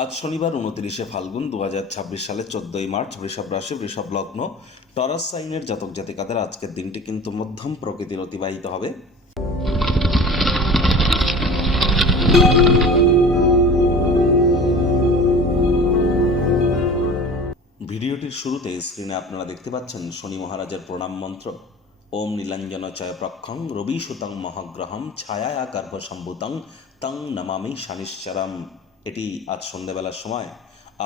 আজ শনিবার 29শে ফাল্গুন 2026 সালে 14ই মার্চ, বৃষভ রাশি, বৃষভ লগ্ন, টরাস সাইনের জাতক জাতিকাদের আজকের দিনটি কিন্তু মধ্যম প্রকৃতির অতিবাহিত হবে। ভিডিওটির শুরুতে স্ক্রিনে আপনারা দেখতে পাচ্ছেন শনি মহারাজের প্রণাম মন্ত্র। ওম নীলাঞ্জন চয় প্রক্ষং রবি সুতং মহাগ্রহম ছায়া গর্ভ সম্ভূতং তং নমামি শানিশ্চরম। এটি আজ সন্ধ্যাবেলার সময়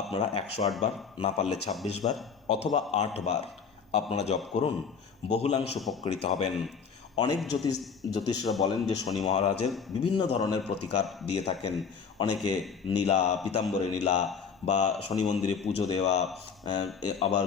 আপনারা 108 বার, না পারলে 26 বার অথবা 8 বার আপনারা জপ করুন, বহুলাংশ উপকৃত হবেন। অনেক জ্যোতিষরা বলেন যে শনি মহারাজের বিভিন্ন ধরনের প্রতিকার দিয়ে থাকেন। অনেকে নীলা, পীতাম্বরে নীলা বা শনি মন্দিরে পুজো দেওয়া, আবার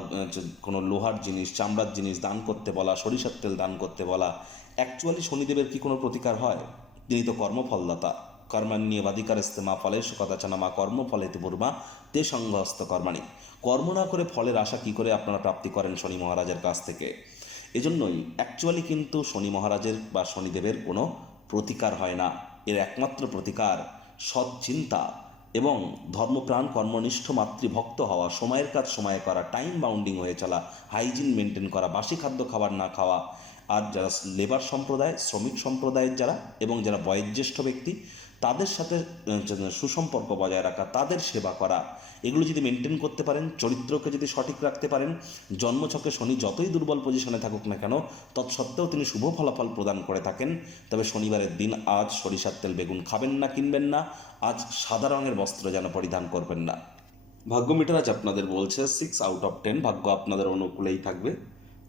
কোনো লোহার জিনিস, চামড়ার জিনিস দান করতে বলা, সরিষার তেল দান করতে বলা। অ্যাকচুয়ালি শনিদেবের কি কোনো প্রতিকার হয়? তিনি তো কর্মফলদাতা। কর্মাণ্যেবাধিকারস্তে মা ফলের কদাচনা মা কর্মফলেতে পূর্বা তে সংঘস্ত কর্মাণি। কর্ম না করে ফলের আশা কি করে আপনারা প্রাপ্তি করেন শনি মহারাজের কাছ থেকে? এজন্যই অ্যাকচুয়ালি কিন্তু শনি মহারাজের বা শনিদেবের কোনো প্রতিকার হয় না। এর একমাত্র প্রতিকার সৎ চিন্তা এবং ধর্মপ্রাণ, কর্মনিষ্ঠ, মাতৃভক্ত হওয়া, সময়ের কাজ সময়ে করা, টাইম বাউন্ডিং হয়ে চলা, হাইজিন মেনটেন করা, বাসি খাদ্য খাবার না খাওয়া। আর যারা লেবার সম্প্রদায়, শ্রমিক সম্প্রদায়ের যারা এবং যারা বয়োজ্যেষ্ঠ ব্যক্তি, তাদের সাথে সুসম্পর্ক বজায় রাখা, তাদের সেবা করা, এগুলো যদি মেনটেন করতে পারেন, চরিত্রকে যদি সঠিক রাখতে পারেন, জন্মছকে শনি যতই দুর্বল পজিশনে থাকুক না কেন তৎসত্ত্বেও তিনি শুভ ফলাফল প্রদান করে থাকেন। তবে শনিবারের দিন আজ সরিষার তেল বেগুন খাবেন না, কিনবেন না। আজ সাদা রঙের বস্ত্র যেন পরিধান করবেন না। ভাগ্য মিটার আজ আপনাদের বলছে 6/10, ভাগ্য আপনাদের অনুকূলেই থাকবে।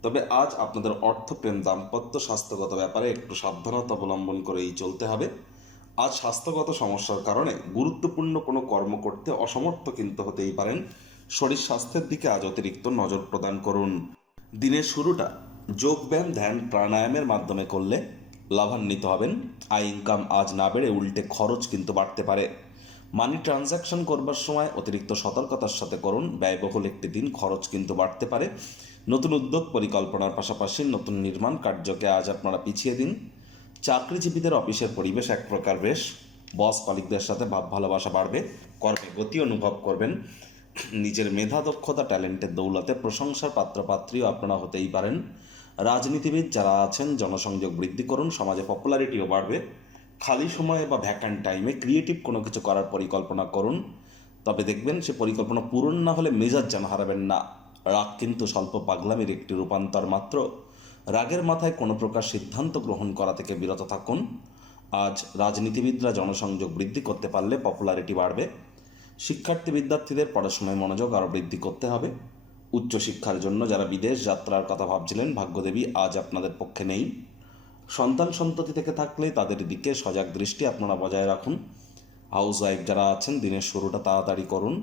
তবে আজ আপনাদের অর্থ, প্রেম, দাম্পত্য, স্বাস্থ্যগত ব্যাপারে একটু সাবধানতা অবলম্বন করেই চলতে হবে। আজ স্বাস্থ্যগত সমস্যার কারণে গুরুত্বপূর্ণ কোনো কর্ম করতে অসমর্থ কিন্তু হতেই পারেন। শরীর স্বাস্থ্যের দিকে আজ অতিরিক্ত নজর প্রদান করুন। দিনের শুরুটা যোগব্যায়াম, ধ্যান, প্রাণায়ামের মাধ্যমে করলে লাভান্বিত হবেন। আয় ইনকাম আজ না বেড়ে উল্টে খরচ কিন্তু বাড়তে পারে। মানি ট্রানজ্যাকশন করবার সময় অতিরিক্ত সতর্কতার সাথে করুন। ব্যয়বহুল একটি দিন, খরচ কিন্তু বাড়তে পারে। নতুন উদ্যোগ পরিকল্পনার পাশাপাশি নতুন নির্মাণ কার্যকে আজ আপনারা পিছিয়ে দিন। চাকরিজীবীদের অফিসের পরিবেশ এক প্রকার বেশ। বস কলিগদের সাথে ভাব ভালোবাসা বাড়বে। কর্মে গতি অনুভব করবেন। নিজের মেধা, দক্ষতা, ট্যালেন্টের দৌলতে প্রশংসার পাত্রপাত্রীও আপনারা হতেই পারেন। রাজনীতিবিদ যারা আছেন জনসংযোগ বৃদ্ধি করুন, সমাজে পপুলারিটিও বাড়বে। খালি সময়ে বা ভ্যাকান্ট টাইমে ক্রিয়েটিভ কোনো কিছু করার পরিকল্পনা করুন। তবে দেখবেন সে পরিকল্পনা পূরণ না হলে মেজাজ যেন হারাবেন না। রাগ কিন্তু স্বল্প পাগলামির একটি রূপান্তর মাত্র। রাগের মাথায় কোনো প্রকার সিদ্ধান্ত গ্রহণ করা থেকে বিরত থাকুন। আজ রাজনীতিবিদরা জনসংযোগ বৃদ্ধি করতে পারলে পপুলারিটি বাড়বে। শিক্ষার্থী বিদ্যার্থীদের পড়াশোনায় মনোযোগ আরও বৃদ্ধি করতে হবে। উচ্চশিক্ষার জন্য যারা বিদেশ যাত্রার কথা ভাবছিলেন, ভাগ্যদেবী আজ আপনাদের পক্ষে নেই। সন্তান সন্ততি থেকে থাকলে তাদের দিকে সজাগ দৃষ্টি আপনারা বজায় রাখুন। হাউস ওয়াইফ যারা আছেন দিনের শুরুটা তাড়াতাড়ি করুন।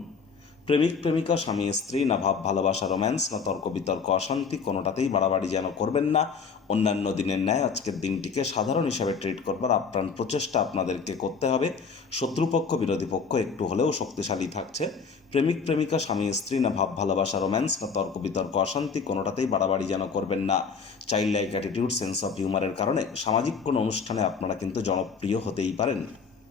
প্রেমিক প্রেমিকা, স্বামী স্ত্রী, না ভাব ভালোবাসা, রোম্যান্স, না তর্ক বিতর্ক, অশান্তি, কোনোটাতেই বাড়াবাড়ি যেন করবেন না। অন্যান্য দিনের ন্যায় আজকের দিনটিকে সাধারণ হিসাবে ট্রিট করবার আপ্রাণ প্রচেষ্টা আপনাদেরকে করতে হবে। শত্রুপক্ষ, বিরোধী পক্ষ একটু হলেও শক্তিশালী থাকছে। প্রেমিক প্রেমিকা, স্বামী স্ত্রী, না ভাব ভালোবাসা, রোম্যান্স, না তর্ক বিতর্ক, অশান্তি, কোনোটাতেই বাড়াবাড়ি যেন করবেন না। Child like attitude, sense of হিউমারের কারণে সামাজিক কোনো অনুষ্ঠানে আপনারা কিন্তু জনপ্রিয় হতেই পারেন।